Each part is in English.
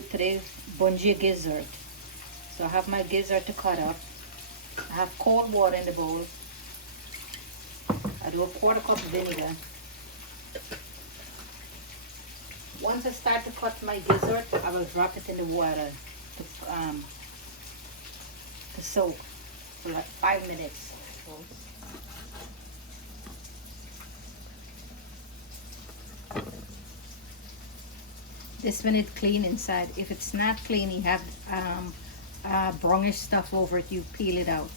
today Bunjal gizzard. So I have my gizzard to cut up. I have cold water in the bowl. I do a quarter cup vinegar. Once I start to cut my gizzard, I will drop it in the water to soak for like 5 minutes. This one is clean inside. If it's not clean, you have brownish stuff over it, you peel it out.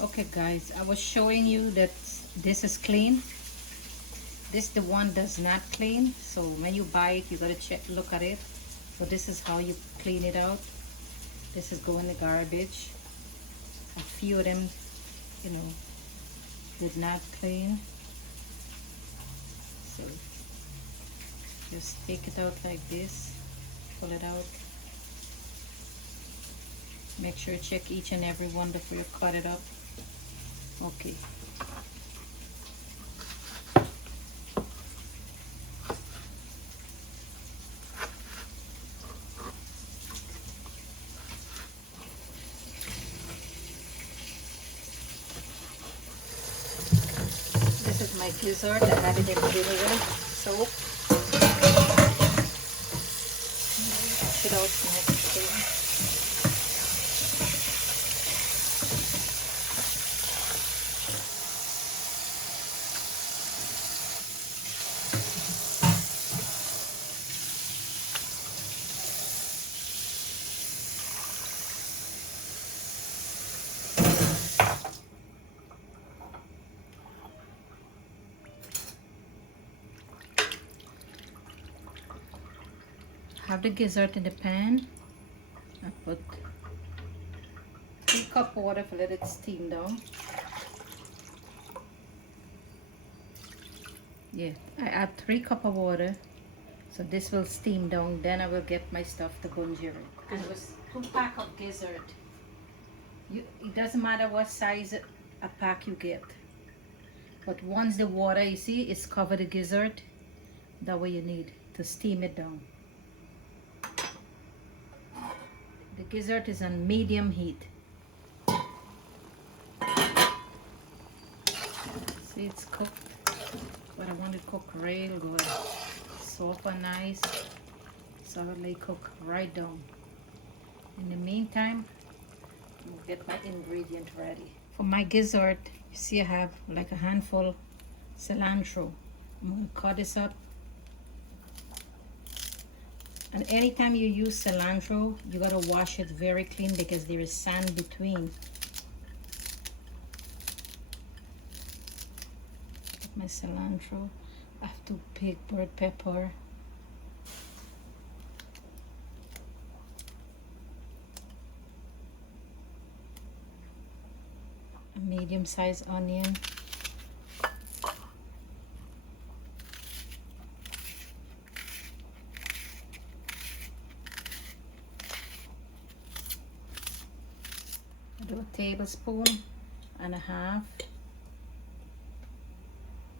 Okay guys, I was showing you that this is clean. This the one does not clean, so when you buy it you gotta look at it. So this is how you clean it out. This is going in the garbage. A few of them, you know, did not clean. So just take it out like this, pull it out. Make sure you check each and every one before you cut it up. Okay. This is my gizzard. I had it in vinegar soap. Wash it out next thing. Have the gizzard in the pan. I put 3 cups water to let it steam down. Yeah, I add 3 cups of water, so this will steam down. Then I will get my stuff to Bunjal. And it was 2 packs of gizzard. It doesn't matter what size a pack you get, but once the water, you see, it's covered the gizzard, that way you need to steam it down. The gizzard is on medium heat. See, it's cooked, but I want it cooked real good. Soft and nice, solidly cooked right down. In the meantime, I'll get my ingredient ready. For my gizzard, you see I have like a handful cilantro. I'm going to cut this up. And anytime you use cilantro, you gotta wash it very clean because there is sand between. My cilantro. I have to pick bird pepper. A medium-sized onion. Do a tablespoon and a half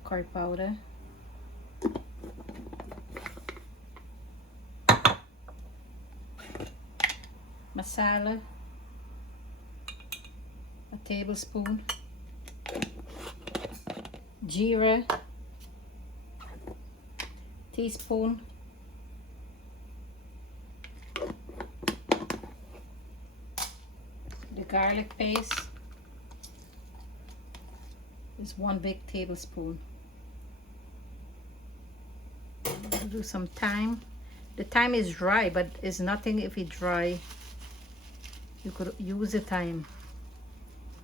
curry powder, massala, a tablespoon, geera, teaspoon, the garlic paste is 1 big tablespoon. I'll do some thyme. The thyme is dry, but it's nothing if it's dry. You could use the thyme.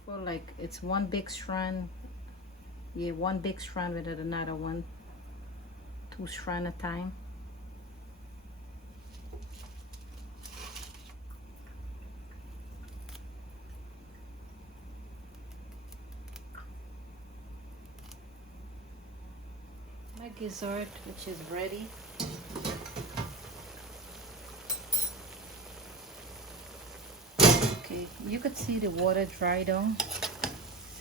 Well, like it's 1 big strand. Yeah, 1 big strand with another one. 2 strands of thyme. My gizzard, which is ready. Okay, you could see the water dry down.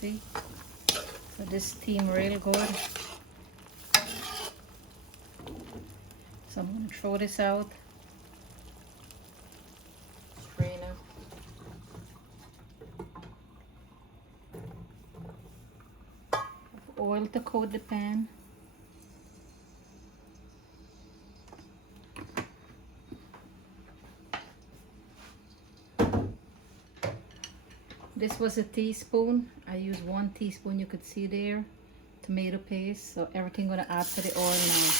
See? So this steam real good. So I'm going to throw this out. Strainer. Oil to coat the pan. This was a teaspoon. I used 1 teaspoon, you could see there. Tomato paste. So everything gonna add to the oil now.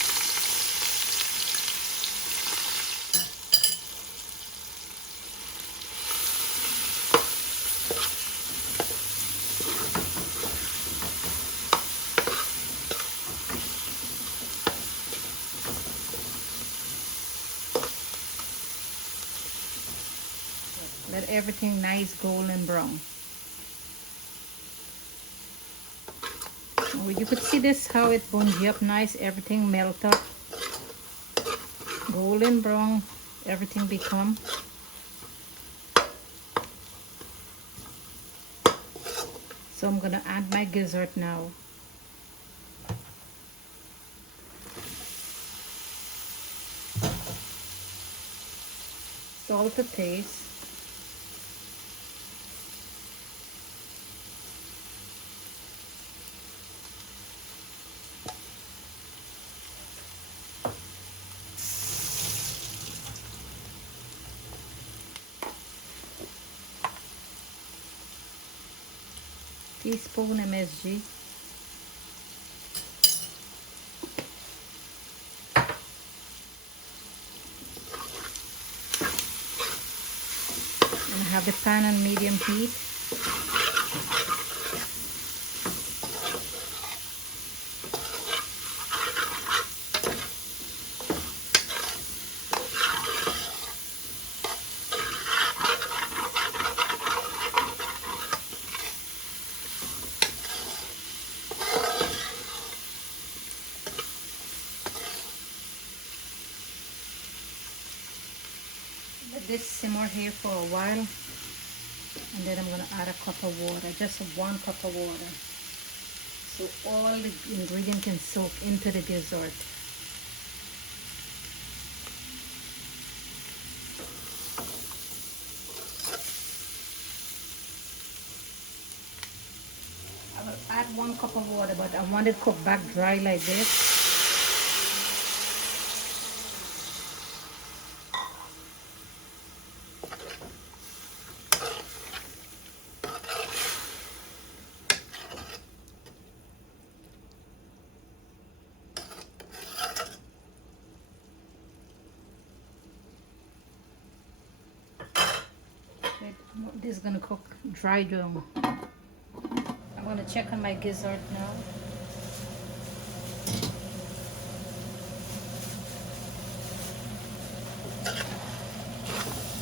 Let everything nice golden brown. Oh, you could see this how it bunjal up nice, everything melt up. Golden brown, everything become. So I'm gonna add my gizzard now. Salt to taste. Teaspoon MSG. And have the pan on medium heat. Let this simmer here for a while, and then I'm going to add a cup of water, just 1 cup of water, so all the ingredient can soak into the gizzard. I will add 1 cup of water, but I want it cooked back dry like this. This is gonna cook dry down. I'm gonna check on my gizzard now.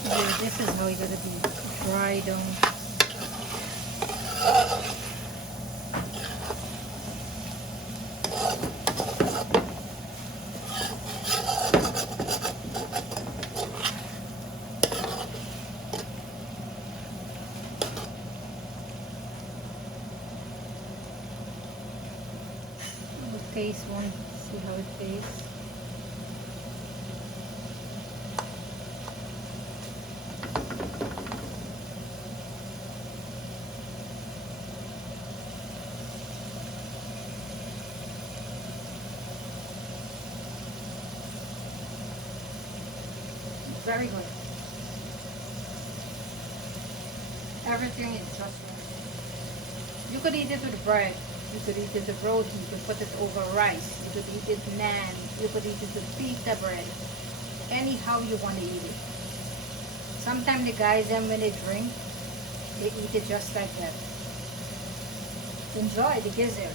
Yeah, this is how it's gonna be dry down. Taste one, see how it tastes. Very good. Everything is just right. You could eat it with bread. You could eat it with roti, you could put it over rice, you could eat it with naan, you could eat it with pita bread. Anyhow you want to eat it. Sometimes the guys, when they drink, they eat it just like that. Enjoy the gizzard.